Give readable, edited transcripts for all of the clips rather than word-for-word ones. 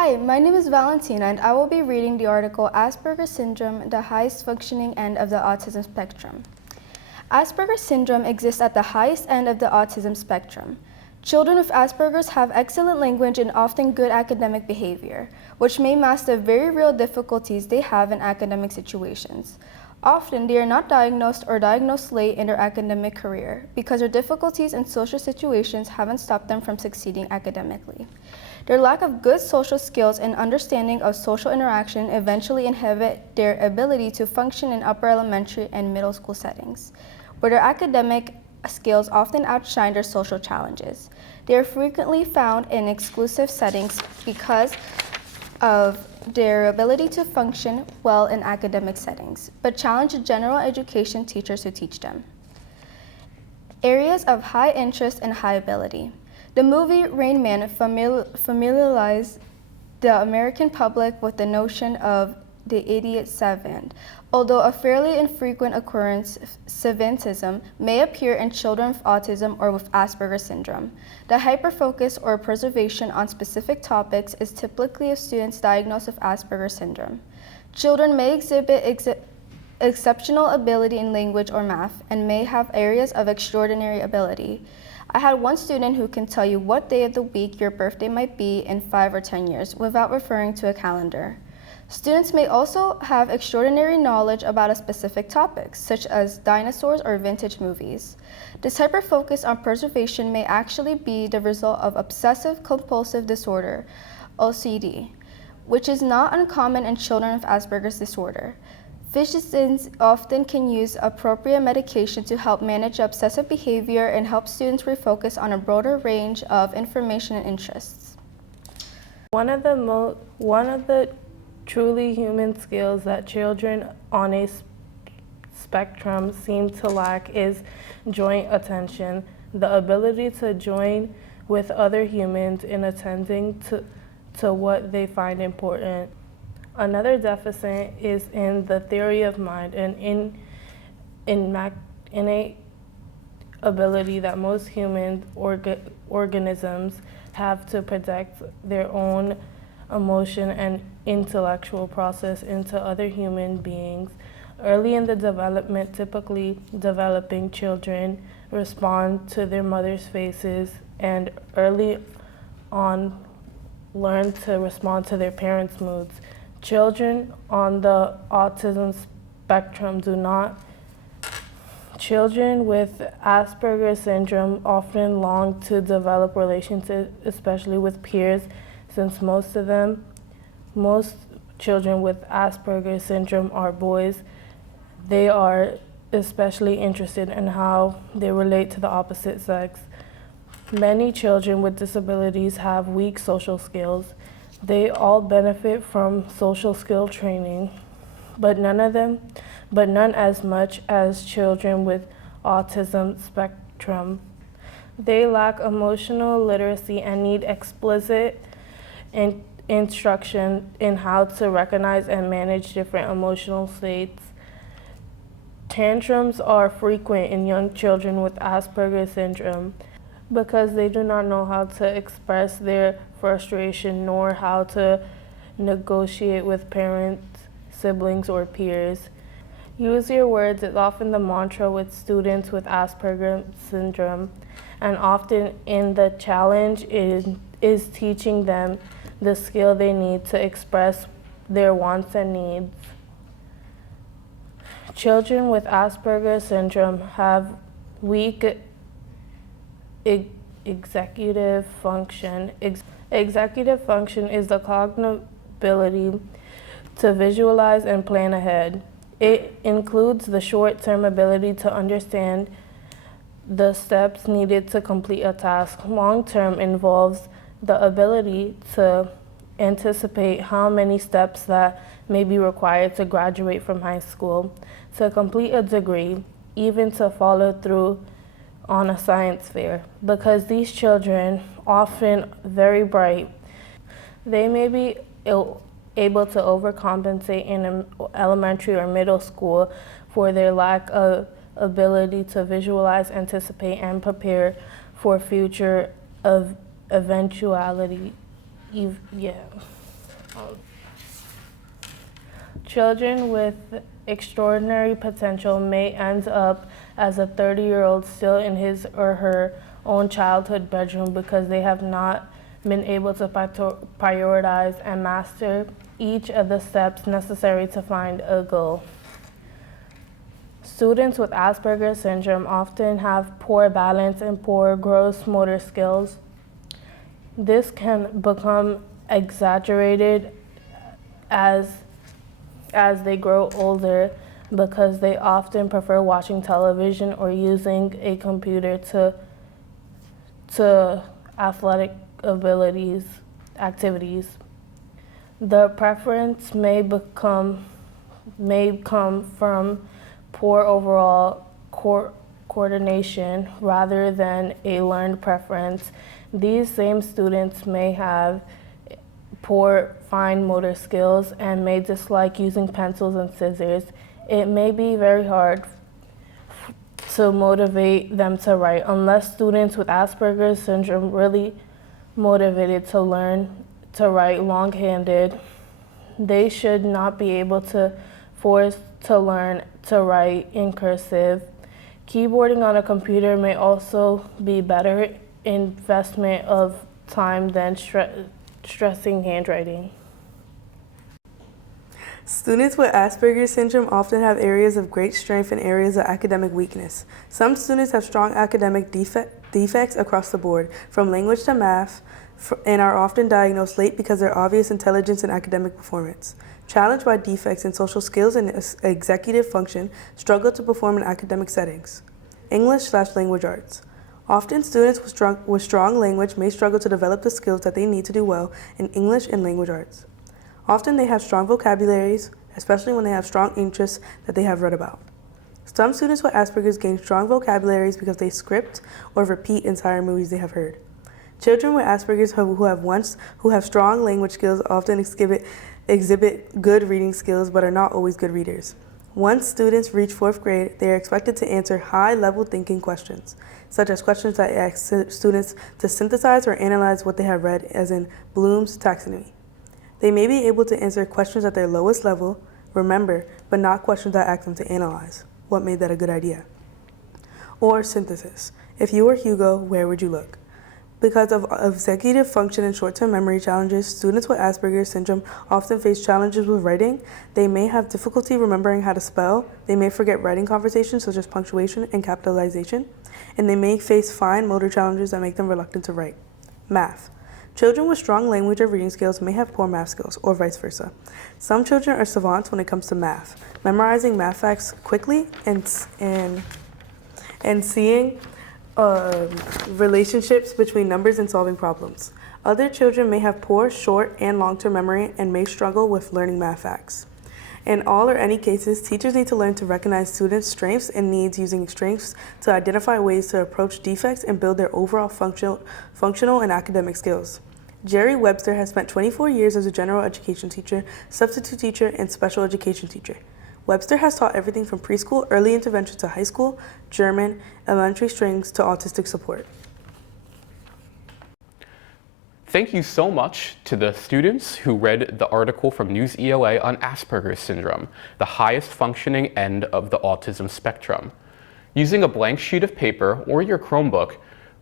Hi, my name is Valentina and I will be reading the article Asperger's Syndrome, the highest functioning end of the autism spectrum. Asperger's syndrome exists at the highest end of the autism spectrum. Children with Asperger's have excellent language and often good academic behavior, which may mask the very real difficulties they have in academic situations. Often, they are not diagnosed or diagnosed late in their academic career because their difficulties in social situations haven't stopped them from succeeding academically. Their lack of good social skills and understanding of social interaction eventually inhibit their ability to function in upper elementary and middle school settings, where their academic skills often outshine their social challenges. They are frequently found in exclusive settings because of their ability to function well in academic settings, but challenge the general education teachers who teach them. Areas of high interest and high ability. The movie Rain Man familiarized the American public with the notion of the idiot savant. Although a fairly infrequent occurrence, savantism may appear in children with autism or with Asperger's syndrome. The hyperfocus or preservation on specific topics is typically of students diagnosed with Asperger's syndrome. Children may exhibit exceptional ability in language or math and may have areas of extraordinary ability. I had one student who can tell you what day of the week your birthday might be in 5 or 10 years without referring to a calendar. Students may also have extraordinary knowledge about a specific topic, such as dinosaurs or vintage movies. This hyper-focus on preservation may actually be the result of obsessive-compulsive disorder, OCD, which is not uncommon in children with Asperger's disorder. Physicians often can use appropriate medication to help manage obsessive behavior and help students refocus on a broader range of information and interests. One of the truly human skills that children on a spectrum seem to lack is joint attention, the ability to join with other humans in attending to what they find important. Another deficit is in the theory of mind and innate ability that most human organisms have to project their own emotion and intellectual process into other human beings. Early in the development, typically developing children respond to their mother's faces and early on learn to respond to their parents' moods. Children on the autism spectrum do not. Children with Asperger's syndrome often long to develop relationships, especially with peers, since most children with Asperger's syndrome are boys. They are especially interested in how they relate to the opposite sex. Many children with disabilities have weak social skills. They all benefit from social skill training, but none as much as children with autism spectrum. They lack emotional literacy and need explicit instruction in how to recognize and manage different emotional states. Tantrums are frequent in young children with Asperger's syndrome because they do not know how to express their frustration nor how to negotiate with parents, siblings, or peers. Use your words is often the mantra with students with Asperger's syndrome, and often in the challenge is teaching them the skill they need to express their wants and needs. Children with Asperger's syndrome have weak executive function. Executive function is the cognitive ability to visualize and plan ahead. It includes the short-term ability to understand the steps needed to complete a task. Long-term involves the ability to anticipate how many steps that may be required to graduate from high school, to complete a degree, even to follow through on a science fair. Because these children, often very bright, they may be able to overcompensate in elementary or middle school for their lack of ability to visualize, anticipate, and prepare for future eventuality. Children with extraordinary potential may end up as a 30-year-old still in his or her own childhood bedroom because they have not been able to prioritize and master each of the steps necessary to find a goal. Students with Asperger's syndrome often have poor balance and poor gross motor skills. This can become exaggerated as they grow older because they often prefer watching television or using a computer to athletic activities. The preference may come from poor overall coordination rather than a learned preference. These same students may have poor fine motor skills and may dislike using pencils and scissors. It may be very hard to motivate them to write unless students with Asperger's syndrome really motivated to learn to write long-handed. They should not be able to force to learn to write in cursive. Keyboarding on a computer may also be better investment of time than stressing handwriting. Students with Asperger's syndrome often have areas of great strength and areas of academic weakness. Some students have strong academic defects across the board, from language to math, and are often diagnosed late because of their obvious intelligence and academic performance. Challenged by defects in social skills and executive function, struggle to perform in academic settings. English/language arts. Often students with strong language may struggle to develop the skills that they need to do well in English and language arts. Often they have strong vocabularies, especially when they have strong interests that they have read about. Some students with Asperger's gain strong vocabularies because they script or repeat entire movies they have heard. Children with Asperger's who have strong language skills often exhibit good reading skills but are not always good readers. Once students reach 4th grade, they are expected to answer high-level thinking questions, such as questions that ask students to synthesize or analyze what they have read, as in Bloom's taxonomy. They may be able to answer questions at their lowest level, remember, but not questions that ask them to analyze. What made that a good idea? Or synthesis. If you were Hugo, where would you look? Because of executive function and short-term memory challenges, students with Asperger's syndrome often face challenges with writing. They may have difficulty remembering how to spell. They may forget writing conversations such as punctuation and capitalization. And they may face fine motor challenges that make them reluctant to write. Math. Children with strong language or reading skills may have poor math skills, or vice versa. Some children are savants when it comes to math, memorizing math facts quickly and seeing relationships between numbers and solving problems. Other children may have poor short and long-term memory and may struggle with learning math facts. In all or any cases, teachers need to learn to recognize students' strengths and needs using strengths to identify ways to approach defects and build their overall functional and academic skills. Jerry Webster has spent 24 years as a general education teacher, substitute teacher, and special education teacher. Webster has taught everything from preschool, early intervention to high school, German, elementary strings to autistic support. Thank you so much to the students who read the article from News ELA on Asperger's syndrome, the highest functioning end of the autism spectrum. Using a blank sheet of paper or your Chromebook,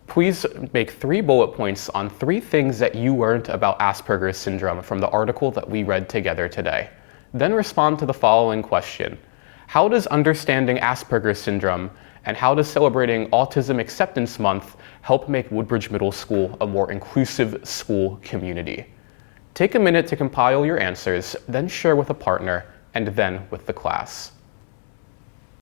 please make 3 bullet points on 3 things that you learned about Asperger's syndrome from the article that we read together today. Then respond to the following question. How does understanding Asperger's syndrome and how does celebrating Autism Acceptance Month help make Woodbridge Middle School a more inclusive school community? Take a minute to compile your answers, then share with a partner, and then with the class.